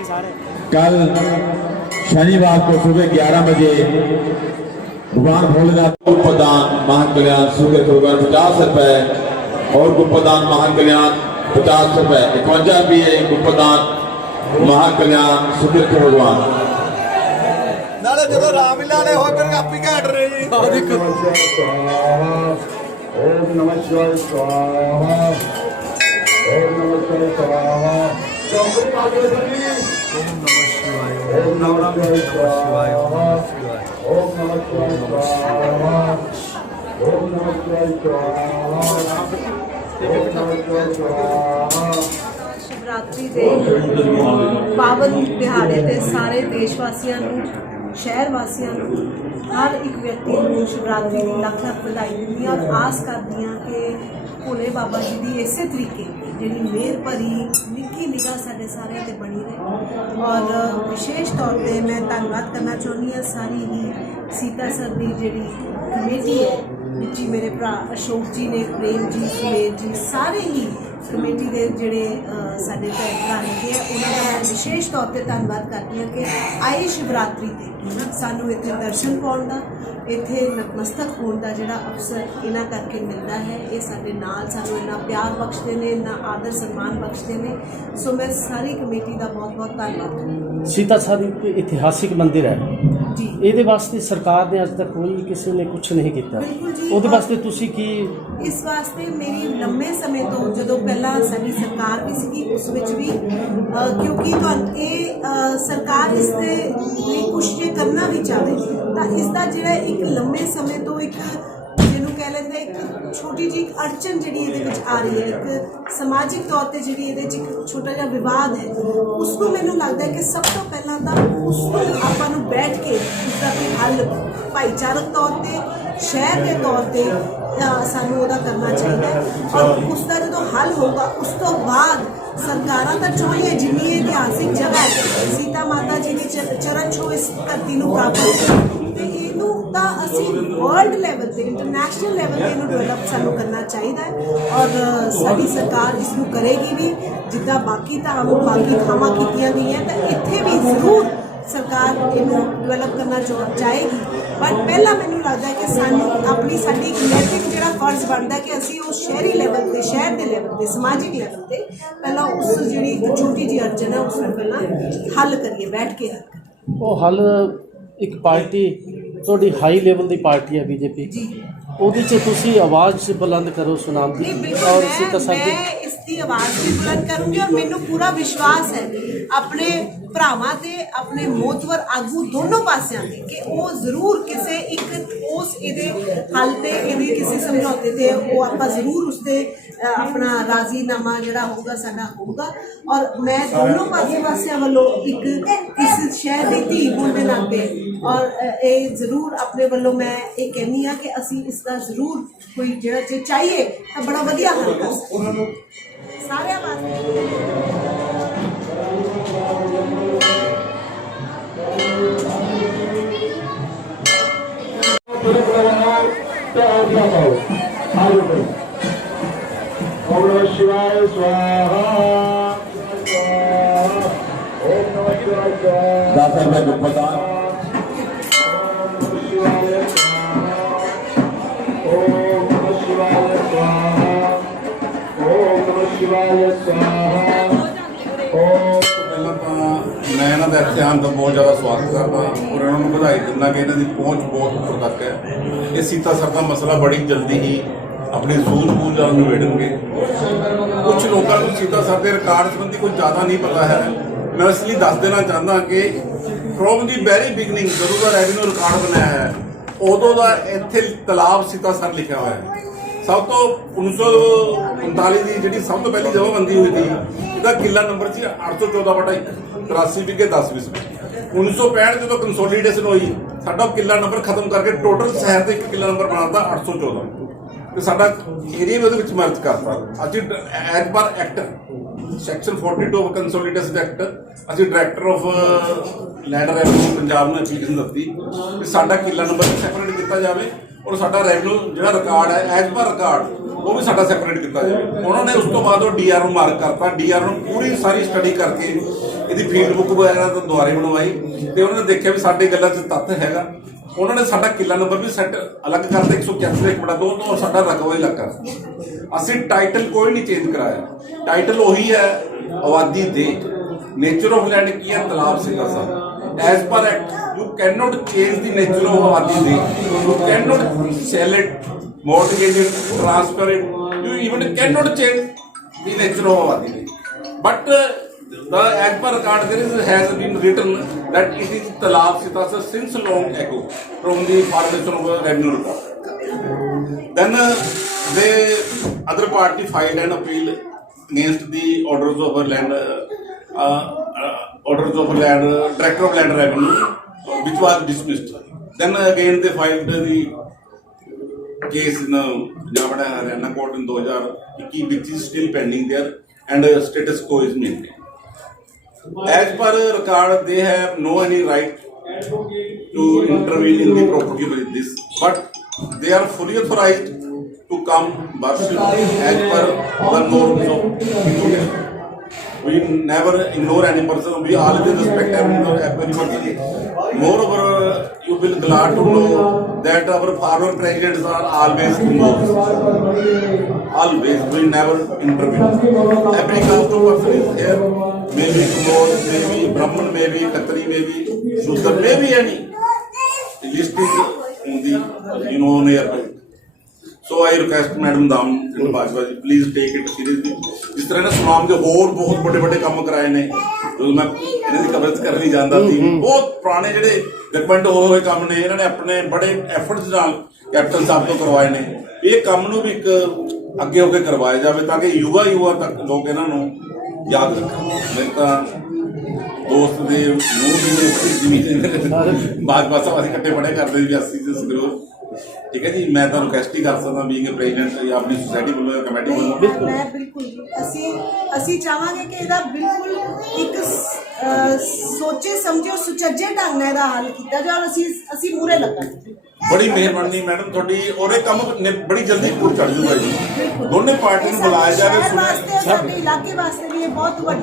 कल शनिवार को सुबह 11 बजे भगवान भोलेनाथ को प्रदान महाकल्याण सूर्य भगवान पचास रुपए और गुप्पदान महाकल्याण पचास रुपए इकवंजा भी है गुप्पदान महाकल्याण सूर्य भगवान ਨਾਲੇ ਜਦੋਂ ਰਾਮਲੀਲਾ ਨੇ ਹੋਏ ਫਿਰ ਆਪੀ ਘਟ ਰਹੇ ਜੀ ओम नमः शिवाय स्वाहा ओम नमः शिवाय स्वाहा चौकड़ी आगे बढ़ी ओम नमः शिवाय ओम नमः शिवाय ओम नमः शिवाय स्वाहा ओम नमः शिवाय स्वाहा ओम नमः शिवाय स्वाहा ਸ਼ਿਵਰਾਤਰੀ ਦੇ ਪਾਵਨ ਦਿਹਾੜੇ ਤੇ ਸਾਰੇ ਦੇਸ਼ ਵਾਸੀਆਂ ਨੂੰ ਸ਼ਹਿਰ ਵਾਸੀਆਂ ਨੂੰ ਹਰ ਇੱਕ ਵਿਅਕਤੀ ਨੂੰ ਸ਼ਿਵਰਾਤਰੀ ਦੀ ਲੱਖ ਲੱਖ ਵਧਾਈ ਦਿੰਦੀ ਹਾਂ ਔਰ ਆਸ ਕਰਦੀ ਹਾਂ ਕਿ ਭੋਲੇ ਬਾਬਾ ਜੀ ਦੀ ਇਸੇ ਤਰੀਕੇ ਜਿਹੜੀ ਮਿਹਰ ਭਰੀ ਨਿੱਕੀ ਨਿਗਾਹ ਸਾਡੇ ਸਾਰਿਆਂ ਤੇ ਬਣੀ ਰਹੇ। ਔਰ ਵਿਸ਼ੇਸ਼ ਤੌਰ ਤੇ ਮੈਂ ਧੰਨਵਾਦ ਕਰਨਾ ਚਾਹੁੰਦੀ ਹਾਂ ਸਾਰੀ ਹੀ ਸੀਤਾ ਸਰ ਦੀ ਜਿਹੜੀ ਕਮੇਟੀ ਹੈ, ਵਿੱਚ ਮੇਰੇ ਭਰਾ ਅਸ਼ੋਕ ਜੀ ਨੇ, ਪ੍ਰੇਮ ਜੀ, ਸੁਮੇਰ ਜੀ, ਸਾਰੇ ਹੀ ਕਮੇਟੀ ਦੇ ਜਿਹੜੇ ਸਾਡੇ ਭੈਣ ਭਰਾ ਹੈਗੇ ਆ, ਉਹਨਾਂ ਦਾ ਮੈਂ ਵਿਸ਼ੇਸ਼ ਤੌਰ ਤੇ ਧੰਨਵਾਦ ਕਰਦੀ ਹਾਂ ਕਿ ਆਏ ਸ਼ਿਵਰਾਤਰੀ ਤੇ ਸਾਨੂੰ ਇੱਥੇ ਦਰਸ਼ਨ ਪਾਉਣ ਦਾ, ਇੱਥੇ ਨਤਮਸਤਕ ਹੋਣ ਦਾ ਜਿਹੜਾ ਅਵਸਰ ਇਹਨਾਂ ਕਰਕੇ ਮਿਲਦਾ ਹੈ। ਇਹ ਸਾਡੇ ਨਾਲ ਸਾਨੂੰ ਇੰਨਾ ਪਿਆਰ ਬਖਸ਼ਦੇ ਨੇ, ਇੰਨਾ ਆਦਰ ਸਨਮਾਨ ਬਖਸ਼ਦੇ ਨੇ। ਸੋ ਮੈਂ ਸਾਰੀ ਕਮੇਟੀ ਦਾ ਬਹੁਤ ਬਹੁਤ ਧੰਨਵਾਦ ਕਰਦੀ ਹਾਂ। ਸੀਤਾ ਸਾਹਿਬ, ਇੱਕ ਇਤਿਹਾਸਿਕ ਮੰਦਿਰ ਹੈ। ਜੀ ਇਹਦੇ ਵਾਸਤੇ ਸਰਕਾਰ ਨੇ ਅੱਜ ਤੱਕ ਕੋਈ ਕਿਸੇ ਨੇ ਕੁਝ ਨਹੀਂ ਕੀਤਾ ਬਿਲਕੁਲ ਜੀ। ਉਹਦੇ ਵਾਸਤੇ ਤੁਸੀਂ ਕੀ ਇਸ ਵਾਸਤੇ ਮੇਰੀ ਲੰਮੇ ਸਮੇਂ ਤੋਂ ਜਦੋਂ ਪਹਿਲਾਂ ਸਾਡੀ ਸਰਕਾਰ ਵੀ ਸੀਗੀ ਉਸ ਵਿੱਚ ਵੀ ਕਿਉਂਕਿ ਤੁਹਾਨੂੰ ਇਹ ਸਰਕਾਰ ਇਸ ਦੇ ਲਈ ਕੁਝ ਜੇ ਕਰਨਾ ਵੀ ਚਾਹੇ ਤਾਂ ਇਸ ਦਾ ਜਿਹੜਾ ਇੱਕ ਲੰਮੇ ਸਮੇਂ ਤੋਂ ਇੱਕ ਲੈਂਦੇ ਇੱਕ ਛੋਟੀ ਜਿਹੀ ਅੜਚਨ ਜਿਹੜੀ ਇਹਦੇ ਵਿੱਚ ਆ ਰਹੀ ਹੈ, ਇੱਕ ਸਮਾਜਿਕ ਤੌਰ ਤੇ ਜਿਹੜੀ ਇਹਦੇ 'ਚ ਇੱਕ ਛੋਟਾ ਜਿਹਾ ਵਿਵਾਦ ਹੈ ਉਸ ਨੂੰ ਮੈਨੂੰ ਲੱਗਦਾ ਹੈ ਕਿ ਸਭ ਤੋਂ ਪਹਿਲਾਂ ਤਾਂ ਉਸ ਨੂੰ ਆਪਾਂ ਨੂੰ ਬੈਠ ਕੇ ਉਸ ਦਾ ਕੋਈ ਹੱਲ, ਭਾਈਚਾਰਕ ਤੌਰ ਤੇ, ਸ਼ਹਿਰ ਦੇ ਤੌਰ ਤੇ ਸਾਨੂੰ ਉਹਦਾ ਕਰਨਾ ਚਾਹੀਦਾ ਔਰ ਉਸ ਦਾ ਜਦੋਂ ਹੱਲ ਹੋਊਗਾ, ਉਸ ਤੋਂ ਬਾਅਦ ਸਰਕਾਰਾਂ ਤਾਂ ਚਾਹੁੰਦੀਆਂ ਜਿੰਨੀ ਇਤਿਹਾਸਿਕ ਜਗ੍ਹਾ ਹੈ, ਸੀਤਾ ਮਾਤਾ ਜੀ ਦੀ ਚ- ਚਰਨ ਛੋਹ ਇਸ ਧਰਤੀ ਨੂੰ ਪ੍ਰਾਪਤ ਹੈ ਤੇ ਇਹਨੂੰ ਤਾਂ ਅਸੀਂ ਵਰਲਡ ਲੈਵਲ ਤੇ ਇੰਟਰਨੈਸ਼ਨਲ ਲੈਵਲ ਤੇ ਇਹਨੂੰ ਡਿਵੈਲਪ ਸਾਨੂੰ ਕਰਨਾ ਚਾਹੀਦਾ ਹੈ ਔਰ ਸਾਡੀ ਸਰਕਾਰ ਇਸ ਨੂੰ ਕਰੇਗੀ ਵੀ, ਜਿੱਦਾਂ ਬਾਕੀ ਤਾਂ ਬਾਕੀ ਥਾਵਾਂ ਕੀਤੀਆਂ ਗਈਆਂ, ਤਾਂ ਇੱਥੇ ਵੀ ਜ਼ਰੂਰ ਸਰਕਾਰ ਇਹਨੂੰ ਡਿਵੈਲਪ ਕਰਨਾ ਚਾਹੇਗੀ ਬਟ ਪਹਿਲਾਂ ਮੈਨੂੰ ਲੱਗਦਾ ਕਿ ਸਾਨੂੰ ਆਪਣੀ ਸਾਡੀ ਇੱਕ ਨੈਤਿਕ ਜਿਹੜਾ ਫਰਜ਼ ਬਣਦਾ ਕਿ ਅਸੀਂ ਉਹ ਸ਼ਹਿਰੀ ਲੈਵਲ ਤੇ, ਸ਼ਹਿਰ ਦੇ ਲੈਵਲ ਤੇ, ਸਮਾਜਿਕ ਲੈਵਲ ਤੇ ਪਹਿਲਾਂ ਉਸ ਜਿਹੜੀ ਛੋਟੀ ਜਿਹੀ ਅਰਜਨ ਹੈ, ਉਸ ਨੂੰ ਪਹਿਲਾਂ ਹੱਲ ਕਰੀਏ, ਬੈਠ ਕੇ ਹੱਲ ਕਰੀਏ। ਉਹ ਹੱਲ ਇੱਕ ਪਾਰਟੀ ਤੁਹਾਡੀ ਹਾਈ ਲੈਵਲ ਦੀ ਪਾਰਟੀ ਹੈ ਬੀਜੇਪੀ ਉਹਦੇ 'ਚ ਤੁਸੀਂ ਆਵਾਜ਼ ਬੁਲੰਦ ਕਰੋ ਸੁਨਾਮ ਦੀ। ਔਰ ਸਾਦੀ ਮੈਂ ਇਸ ਦੀ ਆਵਾਜ਼ ਵੀ ਬੁਲੰਦ ਕਰੂੰਗੀ ਔਰ ਮੈਨੂੰ ਪੂਰਾ ਵਿਸ਼ਵਾਸ ਹੈ ਆਪਣੇ ਭਰਾਵਾਂ ਤੇ ਆਪਣੇ ਮੋਤਵਰ ਆਗੂ ਦੋਨੋਂ ਪਾਸਿਆਂ ਦੇ ਕਿ ਉਹ ਜ਼ਰੂਰ ਕਿਸੇ ਇੱਕ ਉਸ ਇਹਦੇ ਹੱਲ ਤੇ ਇਹਦੇ ਕਿਸੇ ਸਮਝੌਤੇ ਤੇ ਉਹ ਆਪਾਂ ਜ਼ਰੂਰ ਉਸ ਤੇ ਆਪਣਾ ਰਾਜ਼ੀਨਾਮਾ ਜਿਹੜਾ ਹੋਊਗਾ ਸਾਡਾ ਹੋਊਗਾ। ਔਰ ਮੈਂ ਦੋਨੋਂ ਪਾਸੇ ਪਾਸਿਆਂ ਵੱਲੋਂ ਇੱਕ ਇਸ ਸ਼ਹਿਰ ਦੀ ਧੀ ਹੋਣ ਦੇ ਨਾਤੇ ਔਰ ਅ, ਇਹ ਜ਼ਰੂਰ ਆਪਣੇ ਵੱਲੋਂ ਮੈਂ ਇਹ ਕਹਿੰਨੀ ਆ ਕਿ ਅਸੀਂ ਇਸ ਦਾ ਜ਼ਰੂਰ ਕੋਈ ਜਿਹੜਾ ਜੇ ਚਾਹੀਏ ਤਾਂ ਬੜਾ ਵਧੀਆ ਹੱਲ ਕਰ ਸਕਦੇ ਹਾਂ। ਸਾਰਿਆਂ ਵਾਸਤੇ ओम नमः शिवाय स्वाहा ओम नमः शिवाय स्वाहा दस ਇੱਥੇ ਆਉਣ ਦਾ ਬਹੁਤ ਜ਼ਿਆਦਾ ਸਵਾਗਤ ਕਰਦਾ ਔਰ ਇਹਨਾਂ ਨੂੰ ਵਧਾਈ ਦਿੰਦਾ ਕਿ ਇਹਨਾਂ ਦੀ ਪਹੁੰਚ ਬਹੁਤ ਉੱਪਰ ਤੱਕ ਹੈ। ਇਹ ਸੀਤਾ ਸਰ ਦਾ ਮਸਲਾ ਬੜੀ ਜਲਦੀ ਹੀ ਆਪਣੀ ਸੂਝ-ਬੂਝ ਨਾਲ ਨਿਬੇੜਨਗੇ। ਕੁਝ ਲੋਕਾਂ ਨੂੰ ਸੀਤਾ ਸਰ ਦੇ ਰਿਕਾਰਡ ਸੰਬੰਧੀ ਕੁਝ ਜ਼ਿਆਦਾ ਨਹੀਂ ਪਤਾ ਹੈ। ਮੈਂ ਇਸ ਲਈ ਦੱਸ ਦੇਣਾ ਚਾਹੁੰਦਾ ਕਿ ਫਰੋਮ ਦੀ ਵੈਰੀ ਬਿਗਨਿੰਗ ਜਦੋਂ ਦਾ ਰੈਵਨਿਊ ਰਿਕਾਰਡ ਬਣਾਇਆ ਹੈ, ਉਦੋਂ ਦਾ ਇੱਥੇ ਤਲਾਬ ਸੀਤਾ ਸਰ ਲਿਖਿਆ ਹੋਇਆ ਹੈ। ਸਭ ਤੋਂ 1939 ਦੀ ਜਿਹੜੀ ਸਭ ਤੋਂ ਪਹਿਲੀ ਜਮਾਬੰਦੀ ਹੋਈ ਸੀ, ਇਹਦਾ ਕਿੱਲਾ ਨੰਬਰ ਸੀ 814 ਬਟਾ 1 83 ਵਿਗੇ 10 ਵਿਸਵੇ 1965 ਜਦੋਂ ਕੰਸੋਲੀਡੇਸ਼ਨ ਹੋਈ, ਸਾਡਾ ਉਹ ਕਿੱਲਾ ਨੰਬਰ ਖਤਮ ਕਰਕੇ ਟੋਟਲ ਸ਼ਹਿਰ ਦੇ ਇੱਕ ਕਿੱਲਾ ਨੰਬਰ ਬਣਾਤਾ 814 ਤੇ ਸਾਡਾ ਏਰੀਆ ਵੀ ਉਹਦੇ ਵਿੱਚ ਮਰਜ ਕਰਤਾ। ਅਸੀਂ as per act section 42 of consolidation act ਅਸੀਂ director of land revenue Punjab ਨੂੰ ਐਪਲੀਕੇਸ਼ਨ ਦਿੱਤੀ। ਕਿ ਸਾਡਾ ਕਿੱਲਾ ਨੰਬਰ ਸੈਪਰੇਟ ਕੀਤਾ ਜਾਵੇ। ਔਰ ਸਾਡਾ ਰੈਵਨਿਊ ਜਿਹੜਾ ਰਿਕਾਰਡ ਹੈ ਐਜ਼ ਪਰ ਰਿਕਾਰਡ ਉਹ ਵੀ ਸਾਡਾ ਸੈਪਰੇਟ ਕੀਤਾ ਜਾਵੇ। ਉਹਨਾਂ ਨੇ ਉਸ ਤੋਂ ਬਾਅਦ ਉਹ ਡੀਆਰ ਨੂੰ ਮਾਰਕ ਕਰਤਾ। ਡੀਆਰ ਨੂੰ ਪੂਰੀ ਸਾਰੀ ਸਟੱਡੀ ਕਰਕੇ ਇਹਦੀ ਫੀਲਡ ਬੁੱਕ ਵਗੈਰਾ ਤੋਂ ਦੁਆਰੇ ਬਣਵਾਈ ਤੇ ਉਹਨਾਂ ਨੇ ਦੇਖਿਆ ਵੀ ਸਾਡੇ ਗੱਲਾਂ 'ਚ ਤੱਥ ਹੈਗਾ। ਉਹਨਾਂ ਨੇ ਸਾਡਾ ਕਿੱਲਾ ਨੰਬਰ ਵੀ ਸੈੱਟ ਅਲੱਗ ਕਰਤਾ 181 ਇੱਕ ਬੜਾ ਦੋ ਤੋਂ ਸਾਡਾ ਰਕਬਾ ਹੀ ਲੱਗ ਅਸੀਂ ਟਾਈਟਲ ਕੋਈ ਨਹੀਂ ਚੇਂਜ ਕਰਾਇਆ। ਟਾਈਟਲ ਉਹੀ ਹੈ, ਆਬਾਦੀ ਦੇ। ਨੇਚਰ ਆਫ ਲੈਂਡ ਕੀ ਹੈ? ਤਲਾਬ ਸਿੰਘਾ ਸਾਹਿਬ as per act you can not change the nature of ਆਬਾਦੀ ਦੇ you can not sell it mortgage it transfer it you even cannot change the nature of ਆਬਾਦੀ ਦੇ but uh, the as per record there is has been written that it is talab sitasa since long ago from the formation of a revenue record then uh, the other party filed an appeal against the orders of a land uh, uh, uh, orders of a land uh, director of land revenue uh, which was dismissed then again they filed the case in uh, Punjab and Haryana court in 2021 which is still pending there and uh, status quo is maintained. As per record, they have no any right to intervene in the property with this, but they are fully authorized to come worship as per the norms of Hindu We never ignore any person. We always respect every every person. Moreover, you will glad to know that our former presidents are always involved. Always, we never intervene. Every caste of person is here. Maybe Kumar, maybe Brahman, maybe Khatri, maybe Shudra, maybe any. List is on the, you know, nearby. So I request madam Dam Singh Bajwa ਜੀ please take it seriously ਜਿਸ ਤਰ੍ਹਾਂ ਇਹਨਾਂ ਸੁਨਾਮ ਦੇ ਹੋਰ ਬਹੁਤ ਵੱਡੇ ਵੱਡੇ ਕੰਮ ਕਰਾਏ ਨੇ ਜਦੋਂ ਮੈਂ ਇਹਨਾਂ ਦੀ ਕਵਰੇਜ ਕਰ ਨਹੀਂ ਜਾਂਦਾ ਸੀ। ਬਹੁਤ ਪੁਰਾਣੇ ਜਿਹੜੇ ਡਿਪੈਂਡ ਹੋਏ ਹੋਏ ਕੰਮ ਨੇ ਇਹਨਾਂ ਨੇ ਆਪਣੇ ਬੜੇ ਐਫਰਟਸ ਨਾਲ ਕੈਪਟਨ ਸਾਹਿਬ ਤੋਂ ਕਰਵਾਏ ਨੇ। ਇਹ ਕੰਮ ਨੂੰ ਵੀ ਇੱਕ ਅੱਗੇ ਹੋ ਕੇ ਕਰਵਾਇਆ ਜਾਵੇ ਤਾਂ ਕਿ ਯੁਵਾ ਯੁਵਾ ਤੱਕ ਲੋਕ ਇਹਨਾਂ ਨੂੰ ਯਾਦ ਰੱਖਣ। ਤਾਂ ਦੋਸਤ ਦੇ ਨੂੰ ਵੀ ਜਿਵੇਂ ਬਾਜਵਾ ਸਾਹਿਬ ਅਸੀਂ ਇਕੱਠੇ ਪੜ੍ਹੇ ਕਰਦੇ ਸੀ 80 ਦੇ ਸਕਰੂਰ ਠੀਕ ਹੈ ਜੀ ਮੈਂ ਤਾਂ ਰਿਕਵੈਸਟ ਹੀ ਕਰ ਸਕਦਾ ਬੀਇੰਗ ਅ ਪ੍ਰੈਜ਼ੀਡੈਂਟ ਜਾਂ ਆਪਣੀ ਸੁਸਾਇਟੀ ਵੱਲੋਂ ਜਾਂ ਕਮੇਟੀ ਵੱਲੋਂ। ਮੈਂ ਬਿਲਕੁਲ ਜੀ। ਅਸੀਂ ਅਸੀਂ ਚਾਹਾਂਗੇ ਕਿ ਇਹਦਾ ਬਿਲਕੁਲ ਇੱਕ ਸ- ਅਹ ਸੋਚੇ ਸਮਝੇ ਸੁਚੱਜੇ ਢੰਗ ਨਾਲ ਇਹਦਾ ਹੱਲ ਕੀਤਾ ਜਾਵੇ ਔਰ ਅਸੀਂ ਅਸੀਂ ਮੂਰੇ ਲੱਗਾਂਗੇ ਬੜੀ ਮਿਹਰਬਾਨੀ ਮੈਡਮ ਤੁਹਾਡੀ ਔਰ ਇਹ ਕੰਮ ਨੇ- ਬੜੀ ਜਲਦੀ ਪੁਰ ਚੜ ਜੂਗਾ ਜੀ। ਦੋਨੇ ਪਾਰਟੀ ਨੂੰ ਬੁਲਾਇਆ ਜਾਵੇ ਸ਼ਹਿਰ ਸੁਣਿਆ ਵਾਸਤੇ ਸਾਡੇ ਇਲਾਕੇ ਵਾਸਤੇ ਵੀ ਇਹ ਬਹੁਤ ਵੱਡੀ